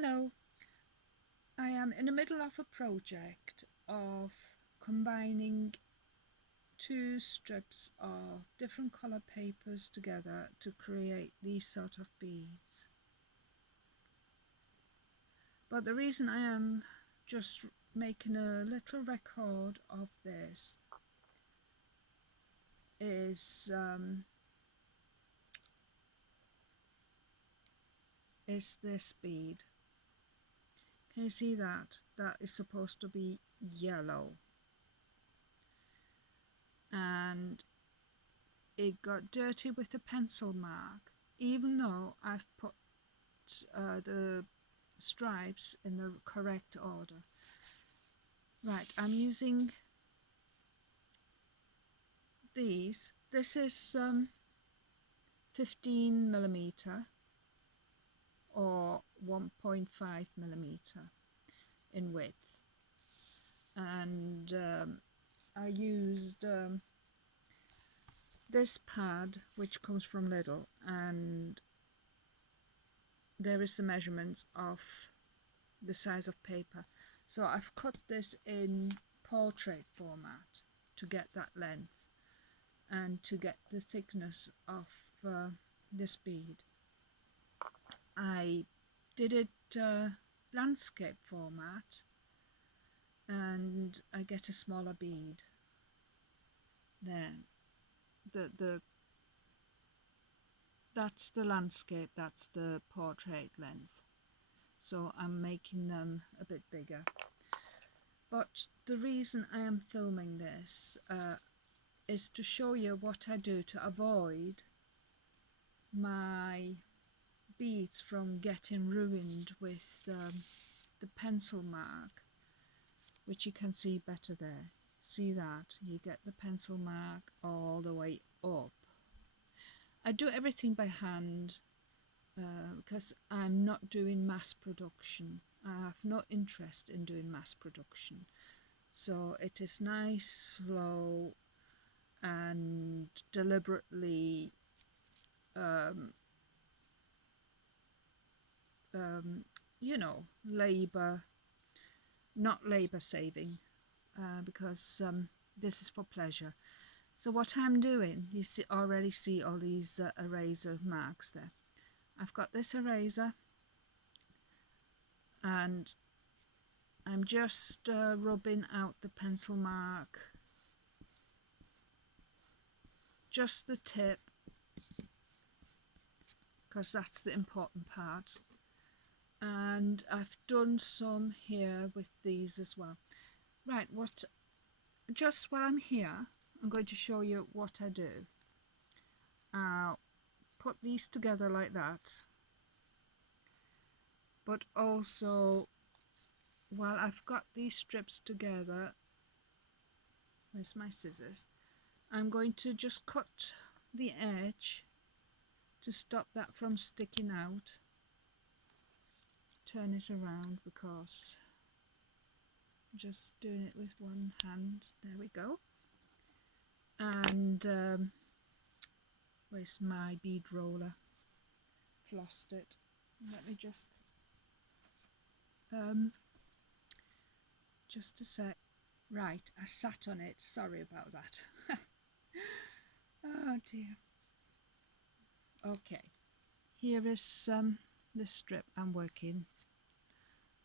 Hello, I am in the middle of a project of combining two strips of different colour papers together to create these sort of beads. But the reason I am just making a little record of this is this bead. Can you see that? That is supposed to be yellow. And it got dirty with the pencil mark, even though I've put the stripes in the correct order. Right, I'm using these. This is 15mm or 1.5mm in width, and I used this pad which comes from Lidl, and there is the measurements of the size of paper. So I've cut this in portrait format to get that length and to get the thickness of this bead. I did it landscape format, and I get a smaller bead. Then that's the landscape, that's the portrait length. So I'm making them a bit bigger. But the reason I am filming this is to show you what I do to avoid my beads from getting ruined with the pencil mark, which you can see better there. See that? You get the pencil mark all the way up. I do everything by hand because I'm not doing mass production. I have no interest in doing mass production. So it is nice, slow, and deliberately not labour saving, because this is for pleasure. So what I'm doing, you already see all these eraser marks there. I've got this eraser, and I'm just rubbing out the pencil mark, just the tip, because that's the important part. And I've done some here with these as well. Right, just while I'm here, I'm going to show you what I do. I'll put these together like that, but also while I've got these strips together, where's my scissors, I'm going to just cut the edge to stop that from sticking out. Turn it around because I'm just doing it with one hand. There we go. And where's my bead roller? Flossed it. Let me just a sec. Right, I sat on it. Sorry about that. Oh dear. Okay, here is the strip I'm working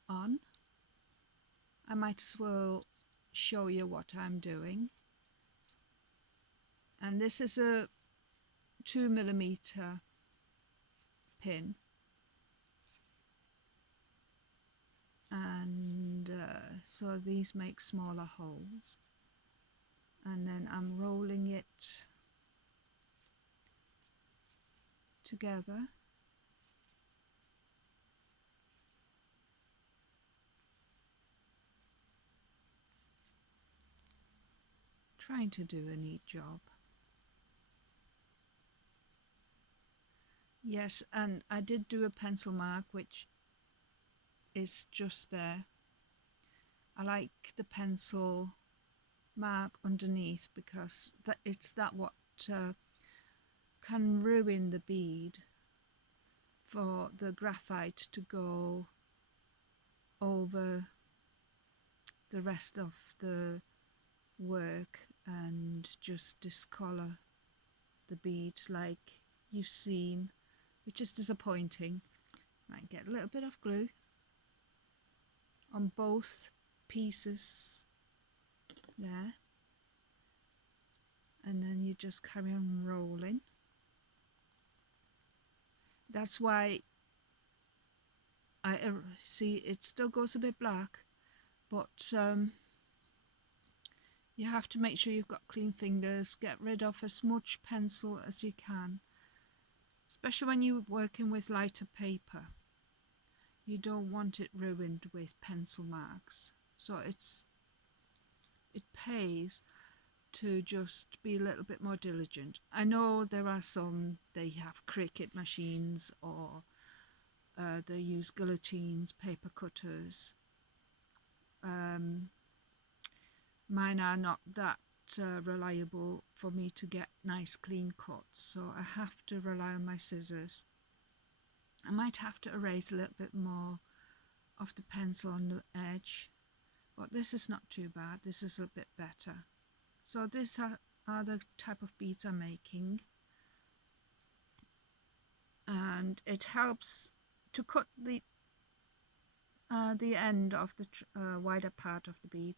on. I might as well show you what I'm doing. And this is a 2mm pin, and so these make smaller holes, and then I'm rolling it together. Trying to do a neat job. Yes, and I did do a pencil mark, which is just there. I like the pencil mark underneath because it's that what can ruin the bead, for the graphite to go over the rest of the work and just discolour the bead like you've seen, which is disappointing. Might get a little bit of glue on both pieces there, and then you just carry on rolling. That's why I see it still goes a bit black, but you have to make sure you've got clean fingers. Get rid of as much pencil as you can, especially when you're working with lighter paper. You don't want it ruined with pencil marks. So it pays to just be a little bit more diligent. I know there are some, they have Cricut machines, or they use guillotines, paper cutters. Mine are not that reliable for me to get nice clean cuts, so I have to rely on my scissors. I might have to erase a little bit more of the pencil on the edge, but this is not too bad. This is a bit better. So these are the type of beads I'm making, and it helps to cut the end of the wider part of the bead.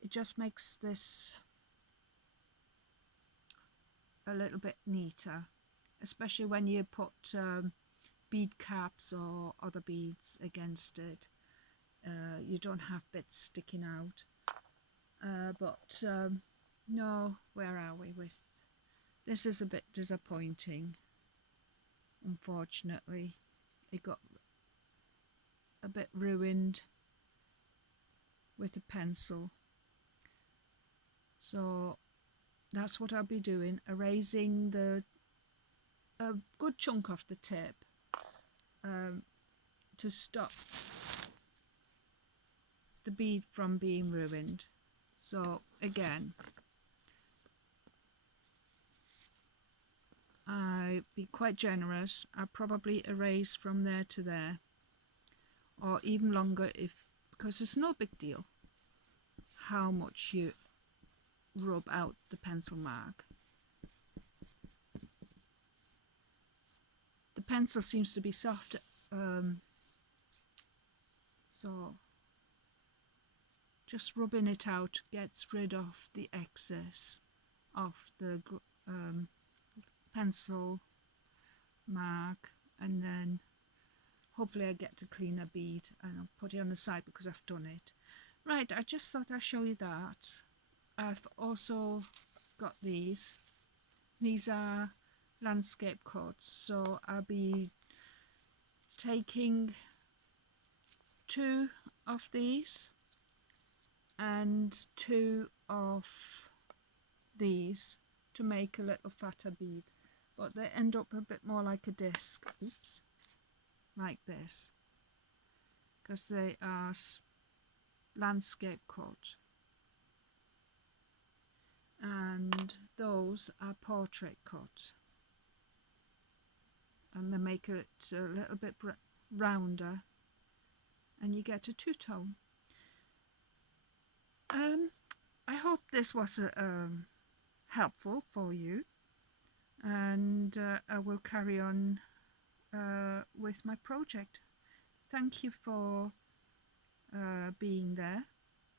It just makes this a little bit neater, especially when you put bead caps or other beads against it. You don't have bits sticking out. No, where are we with this? Is a bit disappointing. Unfortunately, it got a bit ruined with the pencil. So that's what I'll be doing, erasing a good chunk of the tip to stop the bead from being ruined. So again, I'd be quite generous. I'll probably erase from there to there, or even longer, because it's no big deal how much you rub out the pencil mark. The pencil seems to be soft, so just rubbing it out gets rid of the excess of the pencil mark, and then hopefully I get a cleaner bead and I'll put it on the side because I've done it. Right, I just thought I'd show you that. I've also got these. These are landscape cuts, so I'll be taking 2 of these and 2 of these to make a little fatter bead, but they end up a bit more like a disc. Oops, like this, because they are landscape cut, and those are portrait cut, and they make it a little bit rounder, and you get a two-tone. I hope this was helpful for you, and I will carry on with my project. Thank you for being there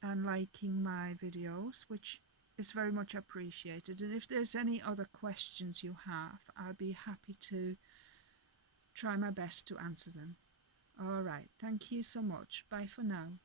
and liking my videos, which is very much appreciated. And if there's any other questions you have, I'll be happy to try my best to answer them. All right, thank you so much. Bye for now.